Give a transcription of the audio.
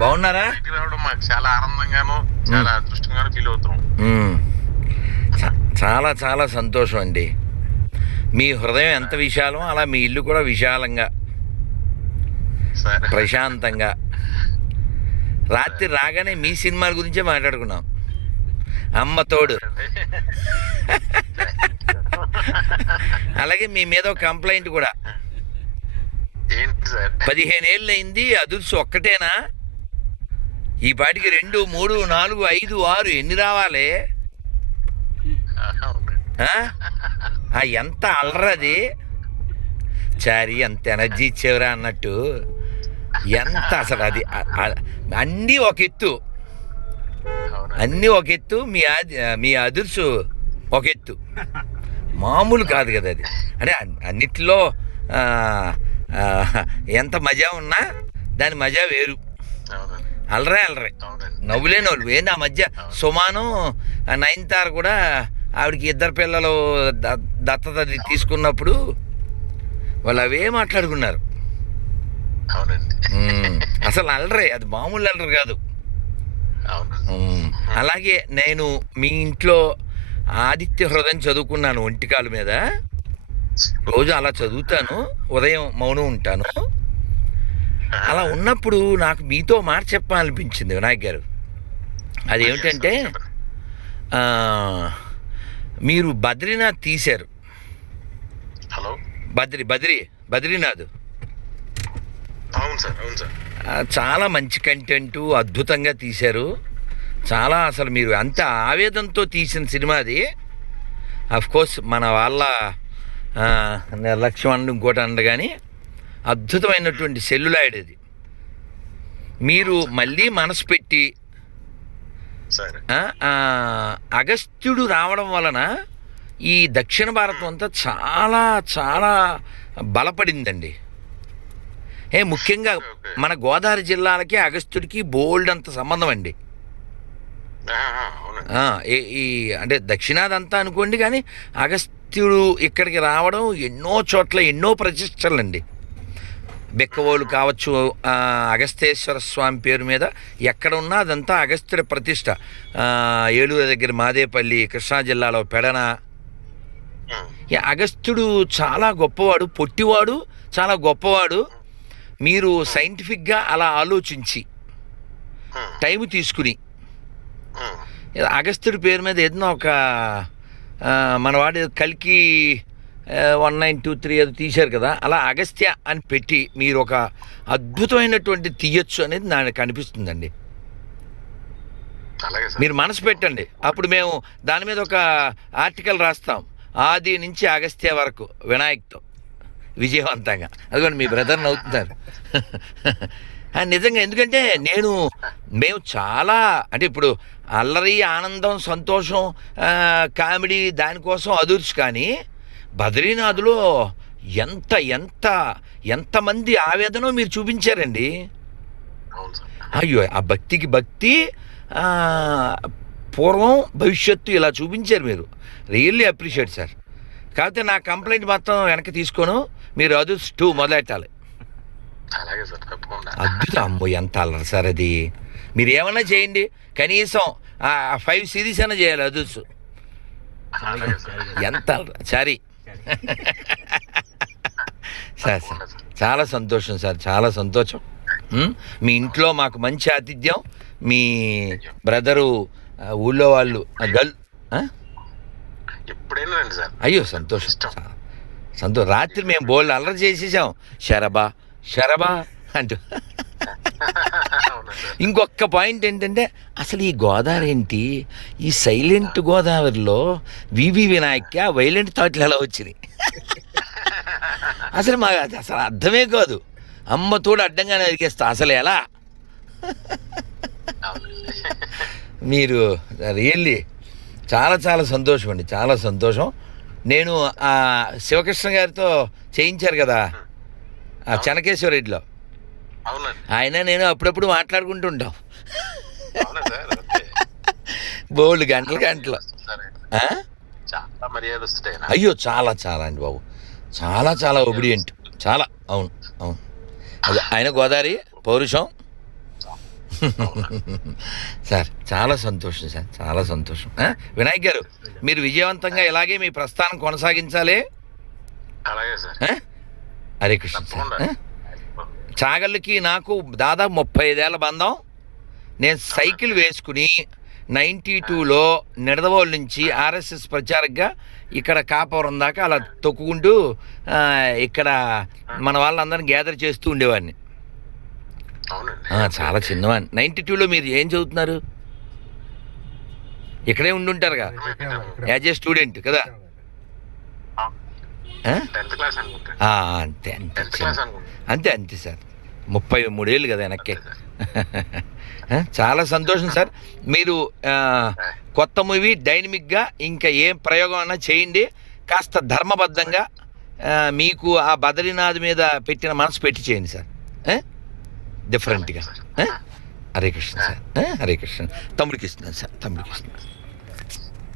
బాగున్నారా? రావడం మాకు చాలా ఆనందంగాను చాలా అదృష్టంగాను ఫీల్ అవుతాం. మ్మ్. చాలా చాలా సంతోషం అండి. మీ హృదయం ఎంత విశాలం, అలా మీ ఇల్లు కూడా విశాలంగా సరే ప్రశాంతంగా. రాత్రి రాగానే మీ సినిమాల గురించే మాట్లాడుకున్నాం. అమ్మ తోడు. అలాగే మీ మీద ఒక కంప్లైంట్ కూడా. ఏంటి సార్? 15 ఏళ్ళు అయింది, అదుర్సు ఒక్కటేనా? ఈ పాటికి 2, 3, 4, 5, 6 ఎన్ని రావాలి? ఎంత అల్లరది. చారి ఎంత ఎనర్జీ ఇచ్చేవరా అన్నట్టు. ఎంత అసలు అది అన్నీ ఒక ఎత్తు, అన్నీ ఒక ఎత్తు. మీ అదుర్సు ఒక ఎత్తు, మామూలు కాదు కదా అది. అంటే అన్నిట్లో ఎంత మజా ఉన్నా దాని మజా వేరు. అల్లరే నవ్వులే నవ్వులు. ఏంది ఆ మధ్య సుమాను నయనతార కూడా ఆవిడకి 2 పిల్లలు దత్తత తీసుకున్నప్పుడు వాళ్ళు అవే మాట్లాడుకున్నారు. అసలు అల్లరే, అది మామూలు అల్లరి కాదు. అలాగే నేను మీ ఇంట్లో ఆదిత్య హృదయం చదువుకున్నాను ఒంటికాల మీద. రోజు అలా చదువుతాను, ఉదయం మౌనం ఉంటాను. అలా ఉన్నప్పుడు నాకు మీతో మాట చెప్పాలనిపించింది వినాయక్ గారు. అదేమిటంటే మీరు బద్రీనాథ్ తీశారు. హలో, బద్రీనాథ్ అవును సార్. చాలా మంచి కంటెంటు, అద్భుతంగా తీశారు. చాలా అసలు మీరు అంత ఆవేదనతో తీసిన సినిమా అది. కోర్స్ మన వాళ్ళ నిర్లక్ష్యం అండి ఇంకోటి అండ, కానీ అద్భుతమైనటువంటి సెల్యులాయిడ్ అది. మీరు మళ్ళీ మనసు పెట్టి అగస్త్యుడు రావడం వలన ఈ దక్షిణ భారతం అంతా చాలా చాలా బలపడిందండి. ముఖ్యంగా మన గోదావరి జిల్లాలకి అగస్త్యుడికి బోల్డ్ అంత సంబంధం అండి. ఈ అంటే దక్షిణాదంతా అనుకోండి, కానీ అగస్త్యుడు ఇక్కడికి రావడం ఎన్నో చోట్ల ఎన్నో ప్రతిష్టలండి. బెక్కవోలు కావచ్చు, అగస్తేశ్వర స్వామి పేరు మీద ఎక్కడ ఉన్నా అదంతా అగస్త్యుడి ప్రతిష్ట. ఏలూరు దగ్గర మాదేపల్లి, కృష్ణా జిల్లాలో పెడన. అగస్త్యుడు చాలా గొప్పవాడు, పొట్టివాడు, చాలా గొప్పవాడు. మీరు సైంటిఫిక్గా అలా ఆలోచించి టైం తీసుకుని అగస్త్యుడి పేరు మీద ఏదైనా ఒక మనవాడు కల్కి 1923 అది తీశారు కదా, అలా అగస్త్య అని పెట్టి మీరు ఒక అద్భుతమైనటువంటి తీయచ్చు అనేది నాకు అనిపిస్తుందండి. మీరు మనసు పెట్టండి, అప్పుడు మేము దాని మీద ఒక ఆర్టికల్ రాస్తాం. ఆది నుంచి అగస్త్య వరకు వినాయక్తో విజయవంతంగా. అదిగోండి మీ బ్రదర్ని అవుతున్నారు. నిజంగా, ఎందుకంటే మేము చాలా అంటే ఇప్పుడు అల్లరి, ఆనందం, సంతోషం, కామెడీ దానికోసం అదుర్స్, కానీ బద్రీనాథ్లో ఎంత ఎంత ఎంతమంది ఆవేదనో మీరు చూపించారండి. అయ్యో, ఆ భక్తికి భక్తి, పూర్వం భవిష్యత్తు ఇలా చూపించారు మీరు. Really appreciate sir. కాకపోతే నా కంప్లైంట్ మొత్తం వెనక్కి తీసుకోను, మీరు అదుర్స్ 2 మొదలెట్టాలి. అద్భుతం. అమ్మో ఎంత అల్లరు సార్ అది. మీరు ఏమన్నా చేయండి, కనీసం 5 సిరీస్ అయినా చేయాలి అదుర్స్. ఎంత సారీ సార్. చాలా సంతోషం సార్, చాలా సంతోషం. మీ ఇంట్లో మాకు మంచి ఆతిథ్యం. మీ బ్రదరు ఊళ్ళో వాళ్ళు అయ్యో సంతోషం. రాత్రి మేము బోల్డ్ అల్లరి చేసేసాం, శరబా అంటూ. ఇంకొక పాయింట్ ఏంటంటే, అసలు ఈ గోదావరి ఏంటి, ఈ సైలెంట్ గోదావరిలో వివి వినాయక వైలెంట్ థాట్లు ఎలా వచ్చినాయి అసలు మాకు అది అసలు అర్థమే కాదు. అమ్మ తోడు అడ్డంగానే అడిగేస్తా అసలు ఎలా. మీరు రియల్లీ చాలా చాలా సంతోషం అండి, చాలా సంతోషం. నేను శివకృష్ణ గారితో చేయించారు కదా చెన్నకేశ్వర రెడ్డిలో, ఆయన నేను అప్పుడప్పుడు మాట్లాడుకుంటుంటాం. బోల్డ్ గంటలు. అయ్యో చాలా చాలా అండి బాబు, చాలా చాలా ఒబిడియంట్, చాలా. అవును. అది ఆయన గోదావరి పౌరుషం సార్ చాలా సంతోషం సార్, చాలా సంతోషం. వినాయక్ గారు, మీరు విజయవంతంగా ఇలాగే మీ ప్రస్థానం కొనసాగించాలి. అలాగే సార్. హరే కృష్ణ సార్. తప్పకుండా. చాగళ్ళకి నాకు దాదాపు 35 ఏళ్ళ బంధం. నేను సైకిల్ వేసుకుని 92లో నిడదవోలు నుంచి ఆర్ఎస్ఎస్ ప్రచారకగా ఇక్కడ కాపవరం దాకా అలా తొక్కుకుంటూ ఇక్కడ మన వాళ్ళందరినీ గ్యాదర్ చేస్తూ ఉండేవాడిని. అవునండి. చాలా చిన్నవాడిని. 92లో మీరు ఏం చదువుతున్నారు? ఇక్కడే ఉండుంటారుగా యాజ్ ఏ స్టూడెంట్ కదా? 10th క్లాస్ అనుకుంటా. అంతే అంతే 10th క్లాస్ అనుకుంటా. అంతే అంతే సార్. 33 ఏళ్ళు కదా వెనక్కి. చాలా సంతోషం సార్. మీరు కొత్త మూవీ డైనమిక్గా ఇంకా ఏం ప్రయోగం అన్నా చేయండి. కాస్త ధర్మబద్ధంగా మీకు ఆ బద్రీనాథ్ మీద పెట్టిన మనసు పెట్టి చేయండి సార్. డిఫరెంట్గా. హరే కృష్ణ సార్. హరే కృష్ణ. తమ్ముడికి ఇస్తున్నాను సార్, తమ్ముడికి ఇస్తున్నాను.